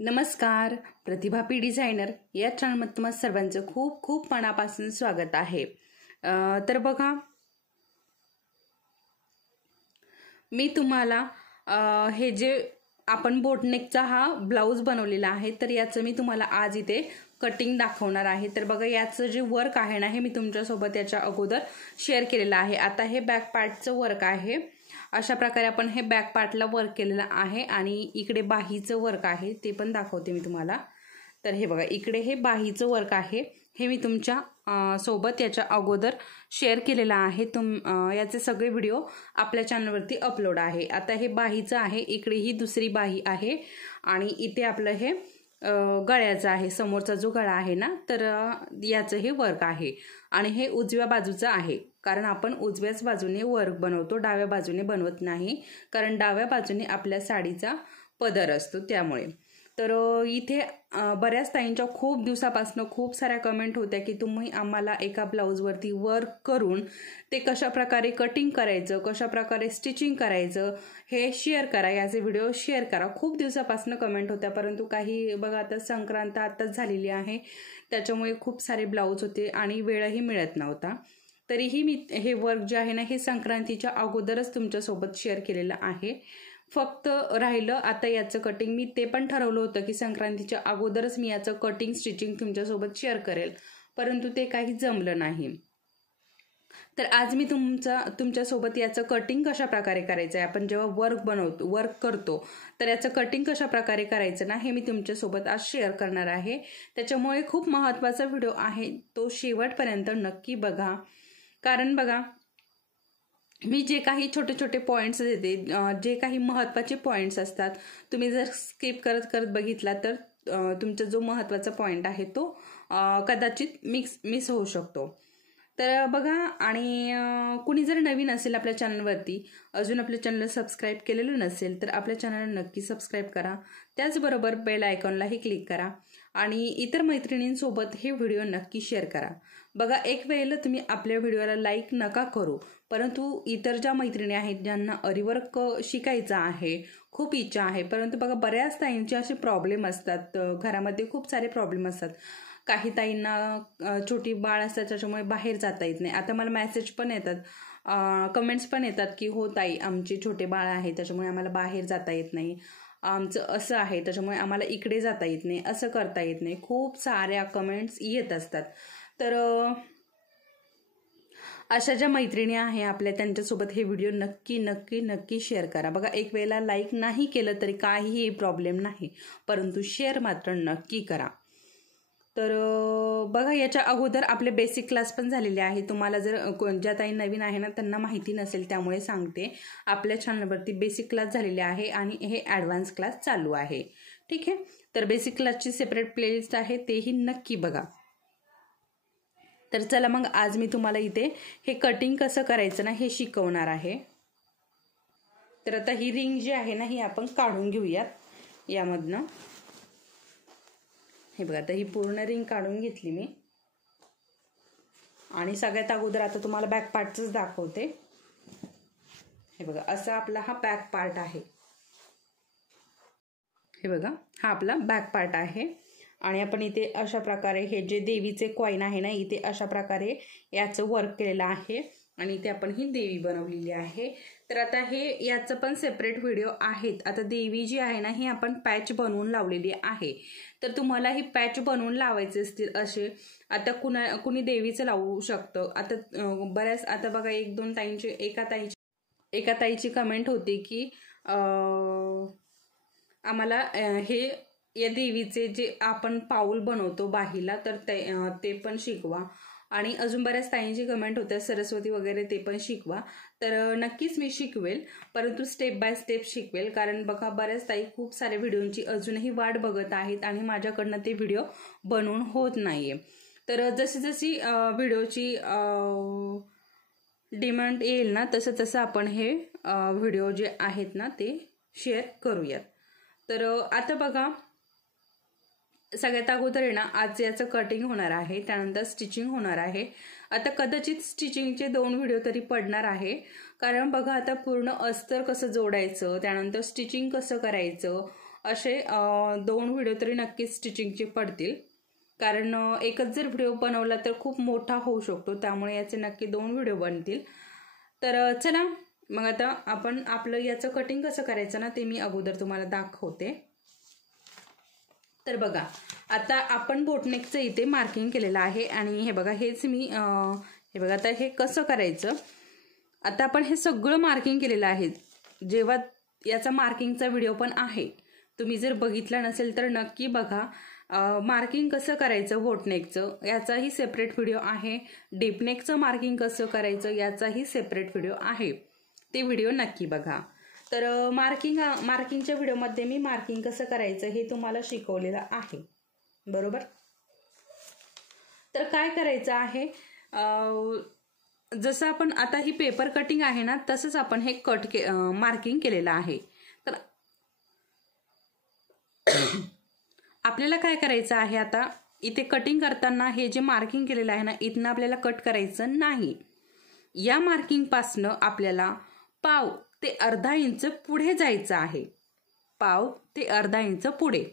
नमस्कार, प्रतिभा P designer या चॅनलमध्ये तुम्हा सर्वांचं खूप खूप मनापासून स्वागत आहे। तर बघा, मी तुम्हाला हे जे आपण बोटनेकचा हा ब्लाउज बनवलेला आहे, तर याचं मी तुम्हाला आज इथे कटिंग दाखवणार आहे। तर बघा, याचं जे वर्क आहे ना, हे मी तुमच्यासोबत याच्या अगोदर शेअर केलेलं आहे। आता हे बॅक पार्टचं वर्क आहे। अशा प्रकारे आपण हे बॅक पार्टला वर्क केलेलं आहे आणि इकडे बाहीचं वर्क आहे, ते पण दाखवते मी तुम्हाला। तर हे बघा, इकडे हे बाहीचं वर्क आहे, हे मी तुमच्या सोबत याच्या अगोदर शेअर केलेला आहे। याचे सगळे व्हिडिओ आपल्या चॅनलवरती अपलोड आहे। आता हे बाहीचं आहे, इकडे ही दुसरी बाही आहे आणि इथे आपलं हे गळ्याचं आहे, समोरचा जो गळा आहे ना, तर याचं हे वर्क आहे आणि हे उजव्या बाजूचं आहे, कारण आपण उजव्याच बाजूने वर्क बनवतो, डाव्या बाजूने बनवत नाही, कारण डाव्या बाजूने आपल्या साडीचा पदर असतो त्यामुळे। तर इथे बऱ्याच ताईंच्या खूप दिवसापासून खूप साऱ्या कमेंट होत्या की तुम्ही आम्हाला एका ब्लाऊजवरती वर्क करून ते कशा प्रकारे कटिंग करायचं, कशा प्रकारे स्टिचिंग करायचं हे शेअर करा, याचे व्हिडिओ शेअर करा। खूप दिवसापासून कमेंट होत्या, परंतु काही बघा, आता संक्रांत आताच झालेली आहे, त्याच्यामुळे खूप सारे ब्लाऊज होते आणि वेळही मिळत नव्हता। तरीही मी हे वर्क जे आहे ना, हे संक्रांतीच्या अगोदरच तुमच्यासोबत शेअर केलेलं आहे। फक्त राहिलं आता याचं कटिंग, मी ते पण ठरवलं होतं की संक्रांतीच्या अगोदरच मी याचं कटिंग स्टिचिंग तुमच्यासोबत शेअर करेल, परंतु ते काही जमलं नाही। तर आज मी तुमच्यासोबत याचं कटिंग कशा प्रकारे करायचं आहे, आपण जेव्हा वर्क करतो तर याचं कटिंग कशा प्रकारे करायचं ना, हे मी तुमच्यासोबत आज शेअर करणार आहे। त्याच्यामुळे खूप महत्त्वाचा व्हिडिओ आहे, तो शेवटपर्यंत नक्की बघा। कारण बघा, मी जे काही छोटे छोटे पॉइंट्स देते, जे काही महत्त्वाचे पॉइंट्स असतात, तुम्ही जर स्किप करत करत बघितला तर तुमचा जो महत्त्वाचा पॉइंट आहे तो कदाचित मिस होऊ शकतो। तर बघा, आणि कुणी जर नवीन असेल आपल्या चॅनलवरती, अजून आपल्या चॅनल सबस्क्राईब केलेलं नसेल तर आपल्या चॅनलला नक्की सबस्क्राईब करा, त्याचबरोबर बेल आयकॉनलाही क्लिक करा आणि इतर मैत्रिणींसोबत हे व्हिडिओ नक्की शेअर करा। बघा, एक वेळेला तुम्ही आपल्या व्हिडिओला लाईक नका करू, परंतु इतर ज्या मैत्रिणी आहेत ज्यांना आरीवर्क शिकायचं आहे, खूप इच्छा आहे, परंतु बघा बऱ्याच ताईंचे असे प्रॉब्लेम असतात, घरामध्ये खूप सारे प्रॉब्लेम असतात। काही ताईंना छोटी बाळ असतात, त्याच्यामुळे बाहेर जाता येत नाही। आता मला मेसेज पण येतात, कमेंट्स पण येतात की हो ताई, आमचे छोटे बाळ आहे त्याच्यामुळे आम्हाला बाहेर जाता येत नाही, आमचं असं आहे त्याच्यामुळे आम्हाला इकडे जाता येत नाही, असं करता येत नाही, खूप साऱ्या कमेंट्स येत असतात। तर अशा ज्या मैत्रिणी आहे आपल्या, त्यांच्यासोबत हे व्हिडिओ नक्की नक्की नक्की शेअर करा। बघा, एक वेळेला लाईक नाही केलं तरी काहीही प्रॉब्लेम नाही, परंतु शेअर मात्र नक्की करा। तर बघा, याच्या अगोदर आपले बेसिक क्लास पण झालेले आहे। तुम्हाला जर ज्या ताई नवीन आहे ना, त्यांना माहिती नसेल त्यामुळे सांगते, आपल्या चॅनलवरती बेसिक क्लास झालेले आहे आणि हे ॲडव्हान्स क्लास चालू आहे, ठीक आहे। तर बेसिक क्लासची सेपरेट प्लेलिस्ट आहे, तेही नक्की बघा। तर चला मग, आज मी तुम्हाला इथे हे कटिंग कसं करायचं ना, हे शिकवणार आहे। तर आता ही रिंग जी आहे ना, ही आपण काढून घेऊयात यामधनं। हे बघा, आता ही पूर्ण रिंग काढून घेतली मी आणि सगळ्यात अगोदर आता तुम्हाला बॅक पार्टच दाखवते। हे बघा, असा आपला हा बॅक पार्ट आहे। हे बघा, हा आपला बॅक पार्ट आहे आणि आपण इथे अशा प्रकारे हे जे देवीचे कॉइन आहे ना, इथे अशा प्रकारे याचं वर्क केलेलं आहे आणि इथे आपण ही देवी बनवलेली आहे। तर आता हे याचं पण सेपरेट व्हिडिओ आहेत। आता देवी जी आहे ना, ही आपण पॅच बनवून लावलेली आहे। तर तुम्हाला ही पॅच बनवून लावायचे असतील असे, आता कुणी देवीचं लावू शकतं। आता बऱ्याच, आता बघा, एक दोन ताईंची, एका ताईची कमेंट होती की आम्हाला हे या देवीचे जे आपण पाऊल बनवतो बाहीला, तर ते पण शिकवा। आणि अजून बऱ्याच ताईंची कमेंट होत्या सरस्वती वगैरे, ते पण शिकवा। तर नक्कीच मी शिकवेल, परंतु स्टेप बाय स्टेप शिकवेल, कारण बघा बऱ्याच ताई खूप साऱ्या व्हिडिओंची अजूनही वाट बघत आहेत आणि माझ्याकडनं ते व्हिडिओ बनवून होत नाहीये। तर जशी जशी व्हिडिओची डिमांड येईल ना, तसं तसं आपण हे व्हिडिओ जे आहेत ना, ते शेअर करूयात। तर आता बघा, सगळ्यात अगोदर आहे ना, आज याचं कटिंग होणार आहे, त्यानंतर स्टिचिंग होणार आहे। आता कदाचित स्टिचिंगचे 2 व्हिडिओ तरी पडणार आहे, कारण बघा, आता पूर्ण अस्तर कसं जोडायचं, त्यानंतर स्टिचिंग कसं करायचं, असे 2 व्हिडिओ तरी नक्कीच स्टिचिंगचे पडतील, कारण एकच जर व्हिडिओ बनवला तर खूप मोठा होऊ शकतो, त्यामुळे याचे नक्की 2 व्हिडिओ बनतील. तर चला मग आता आपण आपलं याचं कटिंग कसं करायचं ना ते मी अगोदर तुम्हाला दाखवते. तर बघा आता आपण बोटनेकचं इथे मार्किंग केलेलं आहे आणि हे बघा हेच मी हे बघा आता हे कसं करायचं. आता आपण हे सगळं मार्किंग केलेलं आहे. जेव्हा याचा मार्किंगचा व्हिडिओ पण आहे, तुम्ही जर बघितला नसेल तर नक्की बघा. मार्किंग कसं करायचं बोटनेकचं याचाही सेपरेट व्हिडिओ आहे. डीपनेकचं मार्किंग कसं करायचं याचाही सेपरेट व्हिडिओ आहे, ते व्हिडिओ नक्की बघा. तर मार्किंगच्या व्हिडिओमध्ये मी मार्किंग कसं करायचं हे तुम्हाला शिकवलेलं आहे, बरोबर. तर काय करायचं आहे, जसं आपण आता ही पेपर कटिंग आहे ना तसंच आपण हे मार्किंग केलेलं आहे. तर आपल्याला काय करायचं आहे, आता इथे कटिंग करताना हे जे मार्किंग केलेलं आहे ना इथनं आपल्याला कट करायचं नाही. या मार्किंगपासनं आपल्याला पाव ते अर्धा इंच पुढे जायचं आहे. पाव ते अर्धा इंच पुढे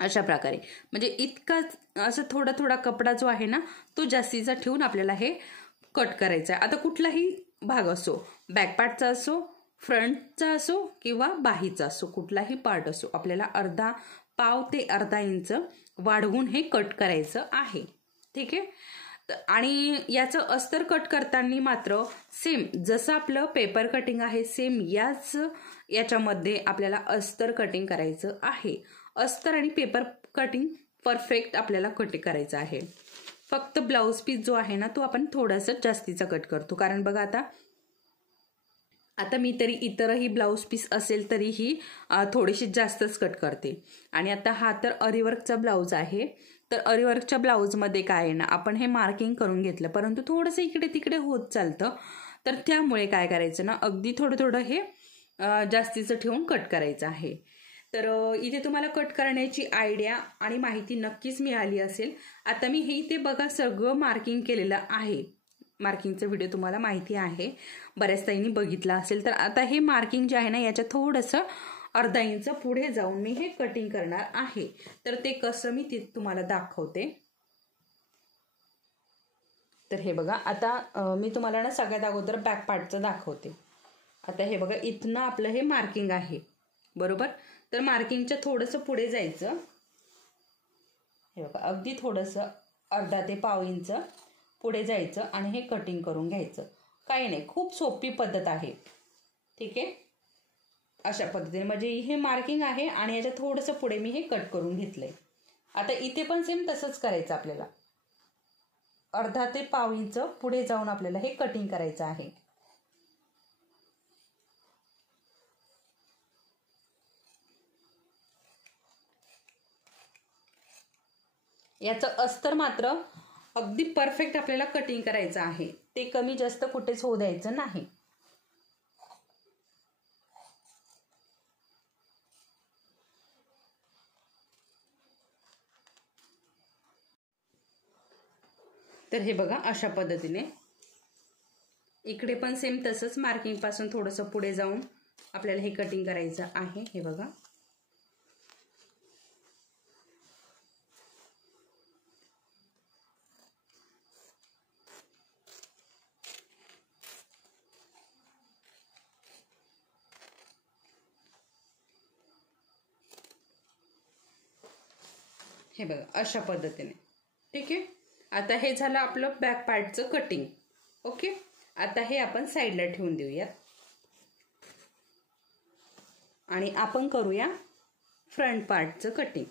अशा प्रकारे, म्हणजे इतका असं थोडा थोडा कपडा जो आहे ना तो जास्तीचा ठेवून आपल्याला हे कट करायचं आहे. आता कुठलाही भाग असो, बॅकपार्टचा असो, फ्रंटचा असो किंवा बाहीचा असो, कुठलाही पार्ट असो, आपल्याला पाव ते अर्धा इंच वाढवून हे कट करायचं आहे. ठीक आहे. आणि याचं अस्तर कट करताना मात्र सेम जसं आपलं पेपर कटिंग आहे सेम याच्यामध्ये आपल्याला अस्तर कटिंग करायचं आहे. अस्तर आणि पेपर कटिंग परफेक्ट आपल्याला कट करायचं आहे. फक्त ब्लाउज पीस जो आहे ना तो आपण थोडासा जास्तीचा कट करतो, कारण बघा आता मी तरी इतरही ब्लाउज पीस असेल तरीही थोडीशी जास्तच कट करते. आणि आता हा तर अरीवर्कचा ब्लाउज आहे. तर अरीवर्कच्या ब्लाउजमध्ये काय आहे ना आपण हे मार्किंग करून घेतलं, परंतु थोडंसं इकडे तिकडे होत चालतं. तर त्यामुळे काय करायचं ना अगदी थोडं थोडं हे जास्तीचं ठेवून कट करायचं आहे. तर इथे तुम्हाला कट करण्याची आयडिया आणि माहिती नक्कीच मिळाली असेल. आता मी हे इथे बघा सगळं मार्किंग केलेलं आहे. मार्किंगचा व्हिडिओ तुम्हाला माहिती आहे, बऱ्याच ताईंनी बघितला असेल. तर आता हे मार्किंग जे आहे ना याच्या थोडंसं अर्धा इंच पुढे जाऊन मी हे कटिंग करणार आहे. तर ते कसं मी तुम्हाला दाखवते. तर हे बघा आता मी तुम्हाला ना सगळ्यात अगोदर बॅक पार्टचं दाखवते. आता हे बघा इथनं आपलं हे मार्किंग आहे, बरोबर. तर मार्किंगच्या थोडंसं पुढे जायचं. हे बघा अगदी थोडंसं अर्धा ते पाव इंच पुढे जायचं आणि हे कटिंग करून घ्यायचं. काही नाही, खूप सोपी पद्धत आहे. ठीक आहे. अशा पद्धतीने म्हणजे हे मार्किंग आहे आणि याच्या थोडंसं पुढे मी हे कट करून घेतलंय. आता इथे पण सेम तसंच करायचं आपल्याला. अर्धा ते पाव इंच पुढे जाऊन आपल्याला हे कटिंग करायचं आहे. याचं अस्तर मात्र अगदी परफेक्ट आपल्याला कटिंग करायचं आहे. ते कमी जास्त कुठेच होऊ द्यायचं नाही. तर हे बघा अशा पद्धतीने इकडे पण सेम तसंच मार्किंग पासून थोडंसं पुढे जाऊन आपल्याला हे कटिंग करायचं आहे. हे बघा हे बघा अशा पद्धतीने. ठीक आहे. आता हे झालं आपलं बॅक पार्टचं कटिंग. ओके. आता हे आपण साईडला ठेवून देऊया आणि आपण करूया फ्रंट पार्टचं कटिंग.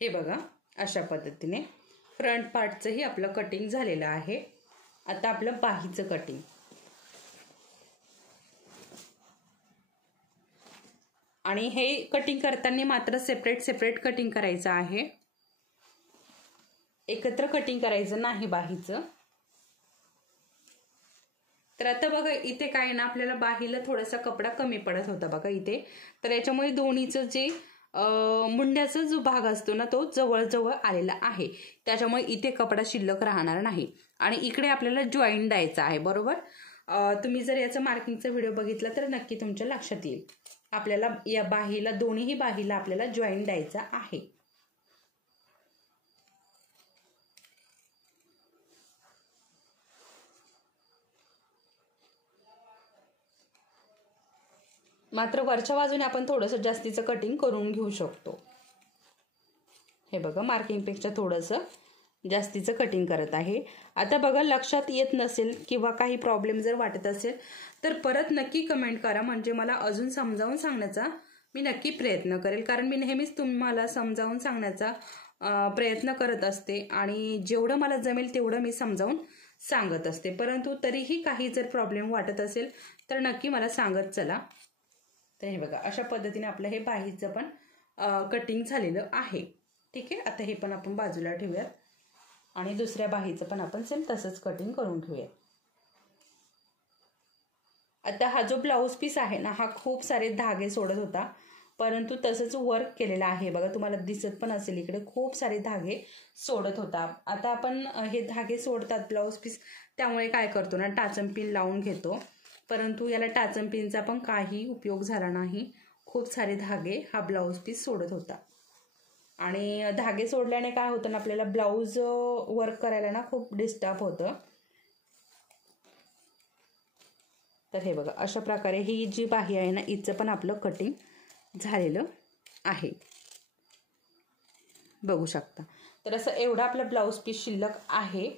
हे बघा अशा पद्धतीने फ्रंट पार्टचंही आपलं कटिंग झालेलं आहे. आता आपलं बाहीचं कटिंग. आणि हे कटिंग करताना मात्र सेपरेट कटिंग करायचं आहे, एकत्र कटिंग करायचं नाही बाहीचं. तर आता बघा इथे काय ना आपल्याला बाहीला थोडासा कपडा कमी पडत होता बघा इथे, तर याच्यामुळे दोन्हीचं जे मुंड्याचा जो भाग असतो ना तो जवळ आलेला आहे, त्याच्यामुळे इथे कपडा शिल्लक राहणार नाही. आणि इकडे आपल्याला जॉईंट द्यायचा आहे बरोबर. तुम्ही जर याचा मार्किंगचा व्हिडिओ बघितला तर नक्की तुमच्या लक्षात येईल. आपल्याला या बाहीला दोन्ही बाहीला आपल्याला जॉईंट द्यायचा आहे. मात्र वरच्या बाजूने आपण थोडंसं जास्तीचं कटिंग करून घेऊ शकतो. हे बघा मार्किंगपेक्षा थोडंसं जास्तीचं कटिंग करत आहे. आता बघा लक्षात येत नसेल किंवा काही प्रॉब्लेम जर वाटत असेल तर परत नक्की कमेंट करा, म्हणजे मला अजून समजावून सांगण्याचा मी नक्की प्रयत्न करेल. कारण मी नेहमीच तुम्हाला समजावून सांगण्याचा प्रयत्न करत असते आणि जेवढं मला जमेल तेवढं मी समजावून सांगत असते. परंतु तरीही काही जर प्रॉब्लेम वाटत असेल तर नक्की मला सांगत चला. तर हे बघा अशा पद्धतीने आपलं हे बाहीचं पण कटिंग झालेलं आहे. ठीक आहे, आता हे पण आपण बाजूला ठेवूयात आणि दुसऱ्या बाहीचं पण आपण सेम तसंच कटिंग करून घेऊयात. आता हा जो ब्लाऊज पीस आहे ना हा खूप सारे धागे सोडत होता, परंतु तसंच वर्क केलेलं आहे बघा, तुम्हाला दिसत पण असेल इकडे खूप सारे धागे सोडत होता. आता आपण हे धागे सोडतात ब्लाऊज पीस, त्यामुळे काय करतो ना टाचन पिन लावून घेतो, परंतु याला टाचन पिनचा पण काही उपयोग झाला नाही. खूप सारे धागे हा ब्लाऊज पीस सोडत होता आणि धागे सोडल्याने काय होतं ना आपल्याला ब्लाऊज वर्क करायला ना खूप डिस्टर्ब होतं. तर हे बघा अशा प्रकारे ही जी बाही आहे ना हिचं पण आपलं कटिंग झालेलं आहे, बघू शकता. तर असं एवढा आपला ब्लाऊज पीस शिल्लक आहे.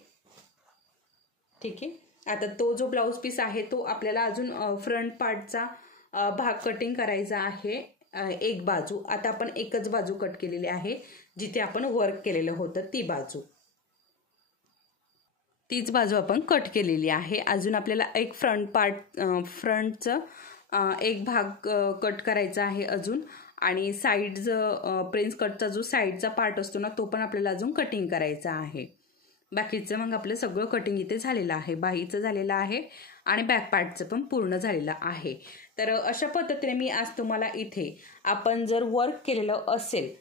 ठीक आहे, आता तो जो ब्लाऊज पीस आहे तो आपल्याला अजून फ्रंट पार्टचा भाग कटिंग करायचा आहे. एक बाजू आता आपण एकच बाजू कट केलेली आहे, जिथे आपण वर्क केलेलं होतं तीच बाजू आपण कट केलेली आहे. अजून आपल्याला एक फ्रंटचं एक भाग कट करायचा आहे अजून, आणि साईड प्रिन्स कटचा जो साईडचा पार्ट असतो ना तो पण आपल्याला अजून कटिंग करायचा आहे. बाकीचं मग आपलं सगळं कटिंग इथे झालेलं आहे, बाहीचं झालेलं आहे आणि बॅक पार्टचं पण पूर्ण झालेलं आहे. तर अशा पद्धतीने मी आज तुम्हाला इथे आपण जर वर्क केलेलं असेल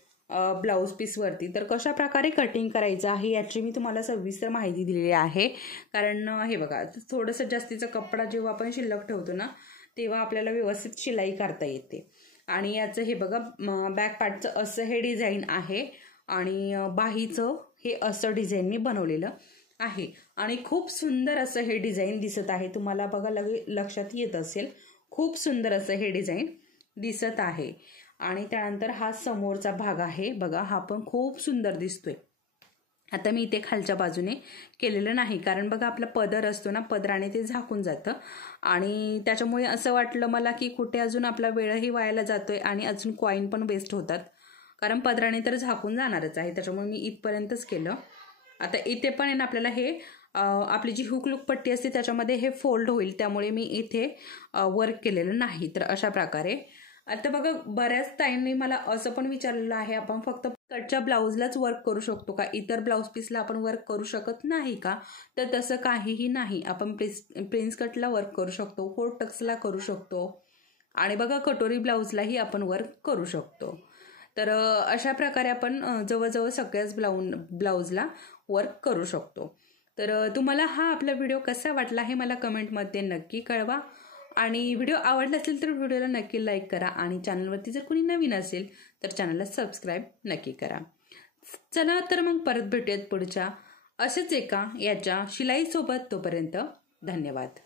ब्लाऊज पीसवरती तर कशा प्रकारे कटिंग करायचं आहे याची मी तुम्हाला सविस्तर माहिती दिलेली आहे. कारण हे बघा थोडंसं जास्तीचा कपडा जेव्हा आपण शिल्लक ठेवतो ना तेव्हा आपल्याला व्यवस्थित शिलाई करता येते. आणि याचं हे बघा बॅक पार्टचं असं हे डिझाईन आहे आणि बाहीचं हे असं डिझाईन मी बनवलेलं आहे आणि खूप सुंदर असं हे डिझाईन दिसत आहे. तुम्हाला बघा लक्षात येत असेल खूप सुंदर असं हे डिझाईन दिसत आहे. आणि त्यानंतर हा समोरचा भाग आहे बघा, हा पण खूप सुंदर दिसतोय. आता मी इथे खालच्या बाजूने केलेलं नाही, कारण बघा आपला पदर असतो ना पदराने ते झाकून जातं आणि त्याच्यामुळे असं वाटलं मला की कुठे अजून आपला वेळही वायाला जातोय आणि अजून कॉईन पण वेस्ट होतात, कारण पदराने तर झाकून जाणारच आहे. त्याच्यामुळे मी इथपर्यंतच केलं. आता इथे पण आहे ना आपल्याला हे आपली जी हुक लूक पट्टी असते त्याच्यामध्ये हे फोल्ड होईल, त्यामुळे मी इथे वर्क केलेलं नाही. तर अशा प्रकारे आता बघा बऱ्याच ताईंनी मला असं पण विचारलेलं आहे आपण फक्त कटच्या ब्लाऊजलाच वर्क करू शकतो का, इतर ब्लाऊज पीसला आपण वर्क करू शकत नाही का? तर तसं काहीही नाही. आपण प्रिन्स कटला वर्क करू शकतो, फोर टक्सला करू शकतो आणि बघा कटोरी ब्लाऊजलाही आपण वर्क करू शकतो. तर अशा प्रकारे आपण जवळजवळ सगळ्याच ब्लाऊजला वर्क करू शकतो. तर तुम्हाला हा आपला व्हिडिओ कसा वाटला हे मला कमेंटमध्ये नक्की कळवा आणि व्हिडिओ आवडला असेल तर व्हिडिओला नक्की लाईक करा आणि चॅनलवरती जर कोणी नवीन असेल तर चॅनलला सबस्क्राईब नक्की करा. चला तर मग परत भेटूयात पुढच्या असेच एका याच्या शिलाईसोबत. तोपर्यंत धन्यवाद.